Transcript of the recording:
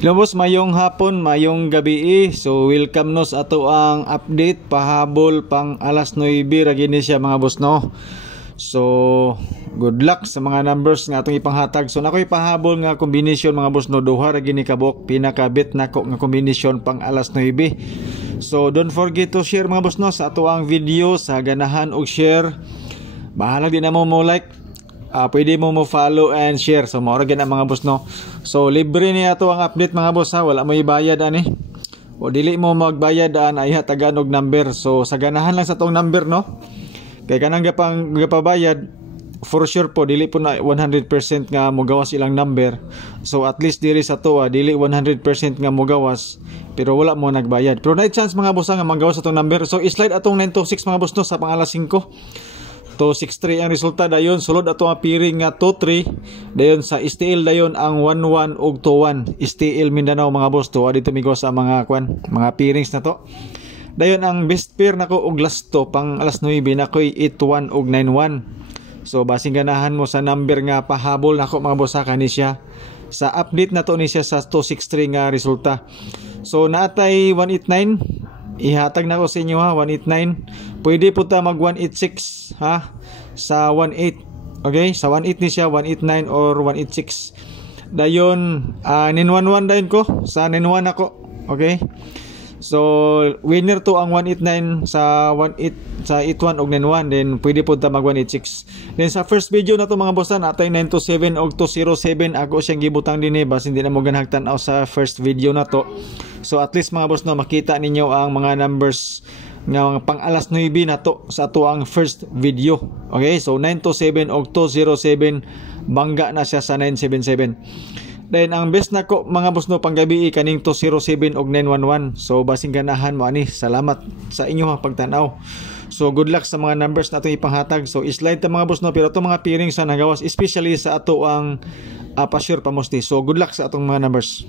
Hello boss, mayong hapon, mayong gabi. So welcome no sa ato ang update pahabol pang alas 9 ra gini siya mga boss no. So good luck sa mga numbers nga atong ipanghatag. So nakoy pahabol nga kombinasyon mga boss no, duha ra gini kabok pinakabit nako nga kombinasyon pang alas 9. So don't forget to share mga boss no sa ato ang video, sa ganahan og share. Bahala din na mo like. Pwede mo follow and share. So maura gina mga boss no. So libre niya to ang update mga boss ha. Wala mo ibayad ani. O dili mo magbayad ay hatagan og number. So sa ganahan lang sa tong number no. Kay kanang gapabayad for sure po dili po na 100% nga mogawas ilang number. So at least diri sa to dili 100% nga mogawas pero wala mo nagbayad. Pero na chance mga boss nga magawas sa tong number. So slide atong 926 mga boss no sa pang alas 5. To 6-3 ang resulta dayon, sulod ato nga piring nga 2-3 dayon sa STL dayon ang 1-1 og 2-1 STL Mindanao mga boss to dito migo sa mga mga pirings na to. Dayon ang best pair nako og last to pang alas 9 nakoy 8-1 og 9-1. So basing ganahan mo sa number nga pahabol nako mga boss kani siya sa update na to ni siya sa 263 nga resulta. So naatay 189 ihatag na ko sa inyo ha, 189. Pwede po ta mag 186 ha, sa 18. Okay, sa 18 ni siya, 189 or 186. Dayon, 911 dayon ko, sa 91 ako. Okay. So, winner to ang 189 sa 18 sa 81 og 91, then pwede po ta mag 186. Then sa first video na to mga bossan, atay 927 og 207 ako siyang gibutang dinhi bas hindi na mo ganhag tan-aw sa first video na to. So at least mga boss no, makita ninyo ang mga numbers nga pang alas 9 na to sa ato ang first video. Okay, so 927 og 207 bangga na siya sa 977. Then ang best nako mga boss no panggabi kaning 207 og 911. So basing ganahan mo ani. Salamat sa inyo mga pagtanaw. So good luck sa mga numbers na itong ipanghatag. So slide ta mga boss no, pero itong mga piring sa nagawas especially sa ato ang pa-sure pamusti. So good luck sa atong mga numbers.